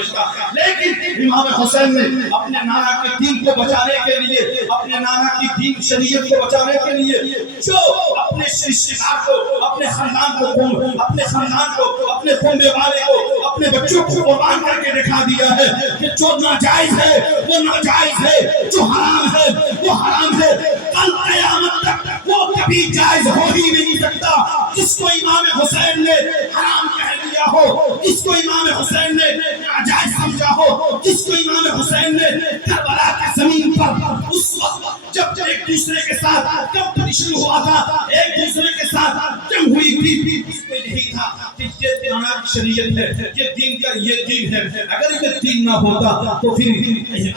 سمجھتا، لیکن امام حسین نے اپنے نانا کے دین کو بچانے کے لیے، اپنے نانا کی دین شریعت کو بچانے کے لیے جو اپنے رشتہ دار کو، اپنے خاندان کو، اپنے کنبے والے کو، اپنے بچوں کو قربان کر کے دکھا دیا ہے کہ جو ناجائز ہے وہ ناجائز ہے، جو حرام ہے وہ حرام ہے، کل قیامت تک وہ کبھی جائز ہو ہی نہیں سکتا۔ جس کو امام حسین نے حرام کہہ دیا ہو، جس کو امام حسین نے ناجائز سمجھا ہو، جس کو امام حسین نے کربلا کی زمین پر اس وقت جب ایک دوسرے کے ساتھ کمپٹیشن ہوا تھا، ایک دوسرے کے ساتھ جنگ ہوئی تھی، اس میں یہی تھا کہ یہ نانا کی شریعت ہے، یہ دین کا یہ دین ہے۔ اگر یہ دین نہ ہوتا تو پھر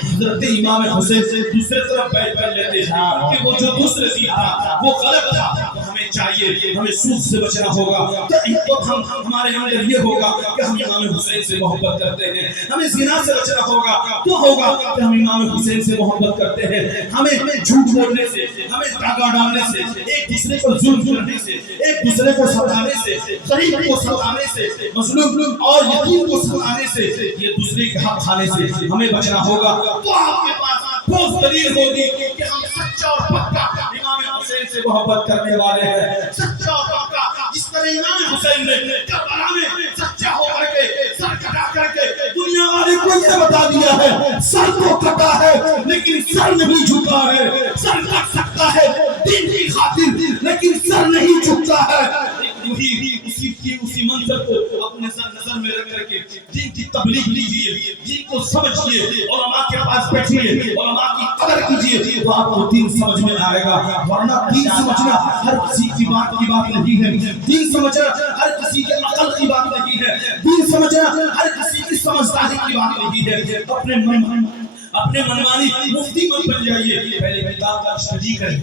حضرت امام حسین سے دوسرے طرف بیٹھ کر لیتے کہ وہ جو دوسرے دین تھا وہ غلط تھا۔ تو ہمیں چاہیے، ہمیں سود سے بچنا ہوگا، تو ہمارے اندر یہ ہوگا کہ ہم امام حسین سے محبت کرتے ہیں۔ ہمیں زنا سے بچنا ہوگا تو ہوگا کہ ہم امام حسین سے محبت کرتے ہیں۔ ہمیں جھوٹ بولنے سے، ہمیں داغا ڈالنے سے، ایک دوسرے کو ظلم کرنے سے، ایک دوسرے کو ستانے سے، غریب کو ستانے سے، مظلوم اور یتیم کو ستانے سے، یہ دوسرے کے حق کھانے سے ہمیں بچنا ہوگا۔ تو آپ کے پاس ٹھوس دلیل ہوگی کہ ہم سچا اور پکا امام حسین سے محبت کرنے والے ہیں، سچا اور پکا، جس طرح امام حسین نے کربلا میں سچا ہو کر کے سر کٹا کر کے دنیا والے کو یہ بتا دیا ہے سر تو کٹا ہے لیکن سر نہیں جھکا ہے، سر کٹ سکتا ہے دین کی خاطر لیکن سر نہیں جھکتا ہے۔ اسی منظر کو اپنے نظر میں رکھ کر کے دین کی تبلیغ لیجئے، دین کو سمجھئے، علماء کے پاس بیٹھئے، علماء کی قدر کیجئے تو آپ کو دین سمجھ میں آئے گا۔ ورنہ دین سمجھنا ہر کسی کی بات نہیں ہے، دین سمجھنا ہر کسی کے عقل کی بات نہیں ہے، دین سمجھنا ہر کسی کی سمجھداری کی بات نہیں ہے۔ اپنے منمانی مفتی مت بن جائیے، پہلے کتاب کا اسٹڈی کریں،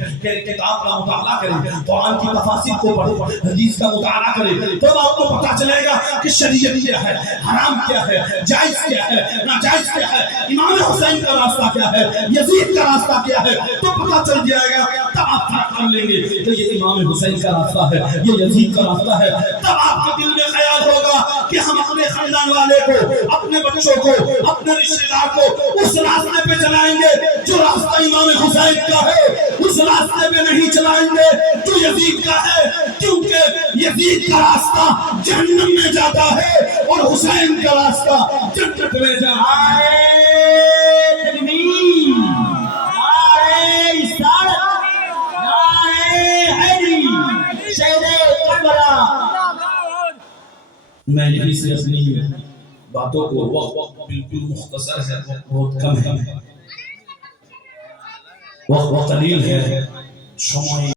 کتاب کا مطالعہ کریں، قرآن کی تفاسیر کو پڑھیں، حدیث کا مطالعہ کریں، تب آپ کو پتہ چلے گا کہ شریعت کیا ہے، حرام کیا ہے، جائز کیا ہے، ناجائز کیا ہے، امام حسین کا راستہ کیا ہے، یزید کا راستہ کیا ہے، تو پتہ چل جائے گا۔ تب آپ فرق کر لیں گے کہ یہ امام حسین کا راستہ ہے، یہ یزید کا راستہ ہے۔ تب آپ کے دل میں خیال ہوگا کہ ہم اپنے خاندان والے کو، اپنے بچوں کو، اپنے رشتہ دار کو اس راستے پہ چلائیں گے جو راستہ امام حسین کا ہے، اس راستے پہ نہیں چلائیں گے جو یزید کا ہے، کیونکہ یزید کا راستہ جہنم میں جاتا ہے اور حسین کا راستہ جنت میں جاتا ہے۔ تکبیر، نعرہ رسالت، نعرہ حیدری، شہید کربلا۔ میں یہی سے اپنی باتوں کو، وقت بالکل مختصر ہے، بہت کم ہے، وقت قلیل ہے،